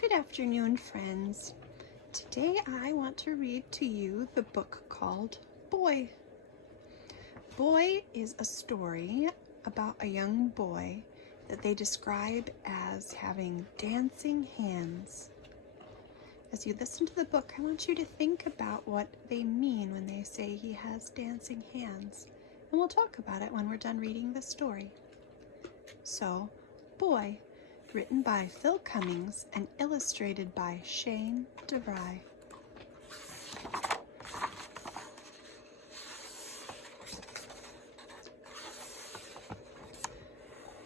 Good afternoon, friends. Today I want to read to you the book called Boy. Boy is a story about a young boy that they describe as having dancing hands. As you listen to the book, I want you to think about what they mean when they say he has dancing hands, and we'll talk about it when we're done reading the story. So, Boy, written by Phil Cummings and illustrated by Shane DeVry.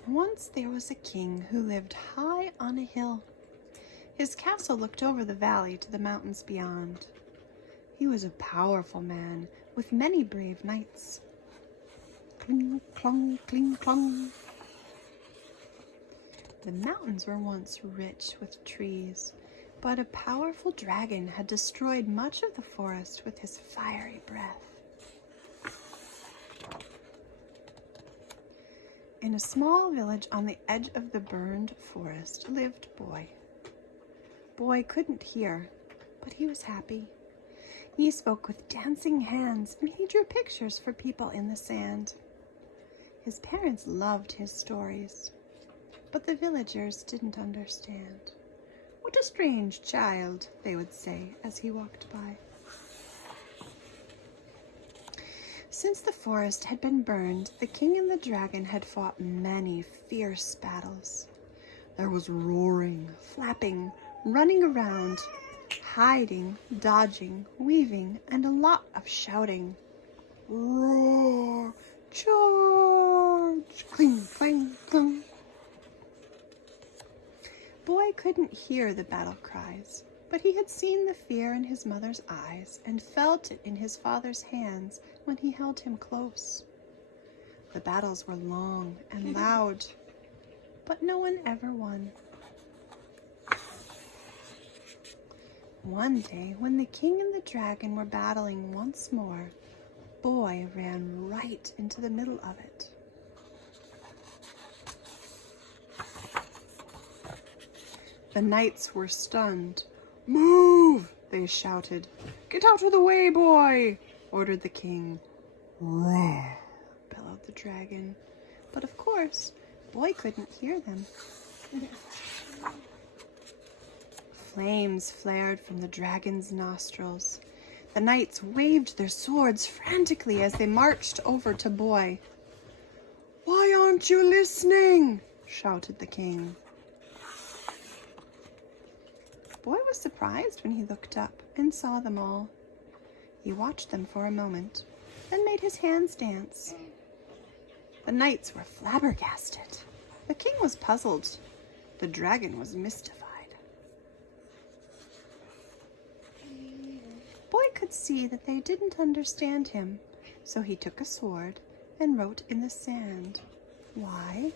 Once there was a king who lived high on a hill. His castle looked over the valley to the mountains beyond. He was a powerful man with many brave knights. Cling, clong, cling, clong. The mountains were once rich with trees, but a powerful dragon had destroyed much of the forest with his fiery breath. In a small village on the edge of the burned forest lived Boy. Boy couldn't hear, but he was happy. He spoke with dancing hands, and he drew pictures for people in the sand. His parents loved his stories, but the villagers didn't understand. "What a strange child," they would say as he walked by. Since the forest had been burned, the king and the dragon had fought many fierce battles. There was roaring, flapping, running around, hiding, dodging, weaving, and a lot of shouting. Roar! Charge! Cling, clang, clang. Boy couldn't hear the battle cries, but he had seen the fear in his mother's eyes and felt it in his father's hands when he held him close. The battles were long and loud, but no one ever won. One day, when the king and the dragon were battling once more, Boy ran right into the middle of it. The knights were stunned. "Move!" they shouted. "Get out of the way, Boy!" ordered the king. "Roar!" bellowed the dragon. But of course, Boy couldn't hear them. Flames flared from the dragon's nostrils. The knights waved their swords frantically as they marched over to Boy. "Why aren't you listening?" shouted the king. Boy was surprised when he looked up and saw them all. He watched them for a moment, then made his hands dance. The knights were flabbergasted. The king was puzzled. The dragon was mystified. Boy could see that they didn't understand him, so he took a sword and wrote in the sand, "Why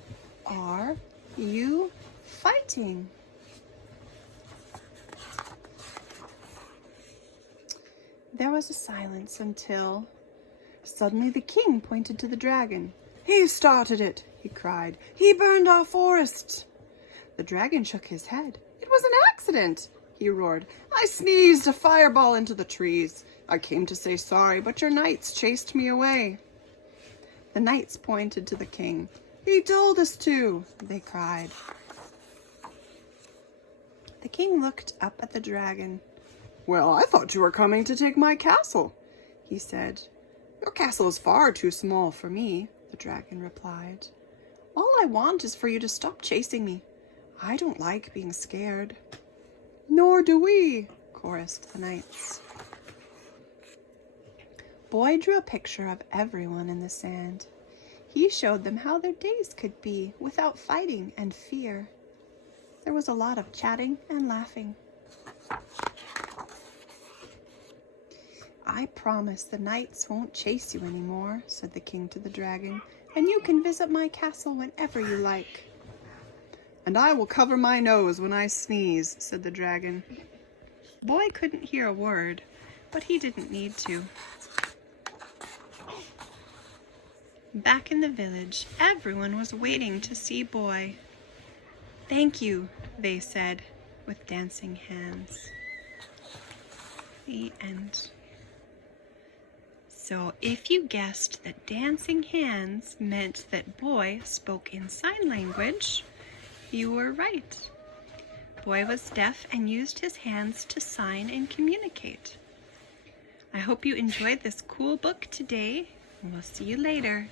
are you fighting?" There was a silence until suddenly the king pointed to the dragon. "He started it," he cried. "He burned our forest." The dragon shook his head. "It was an accident," he roared. "I sneezed a fireball into the trees. I came to say sorry, but your knights chased me away." The knights pointed to the king. "He told us to," they cried. The king looked up at the dragon. "Well, I thought you were coming to take my castle," he said. "Your castle is far too small for me," the dragon replied. "All I want is for you to stop chasing me. I don't like being scared." "Nor do we," chorused the knights. Boy drew a picture of everyone in the sand. He showed them how their days could be without fighting and fear. There was a lot of chatting and laughing. "I promise the knights won't chase you anymore," said the king to the dragon, "and you can visit my castle whenever you like." "And I will cover my nose when I sneeze," said the dragon. Boy couldn't hear a word, but he didn't need to. Back in the village, everyone was waiting to see Boy. "Thank you," they said. with dancing hands. The end. So if you guessed that dancing hands meant that Boy spoke in sign language, you were right. Boy was deaf and used his hands to sign and communicate. I hope you enjoyed this cool book today, and we'll see you later.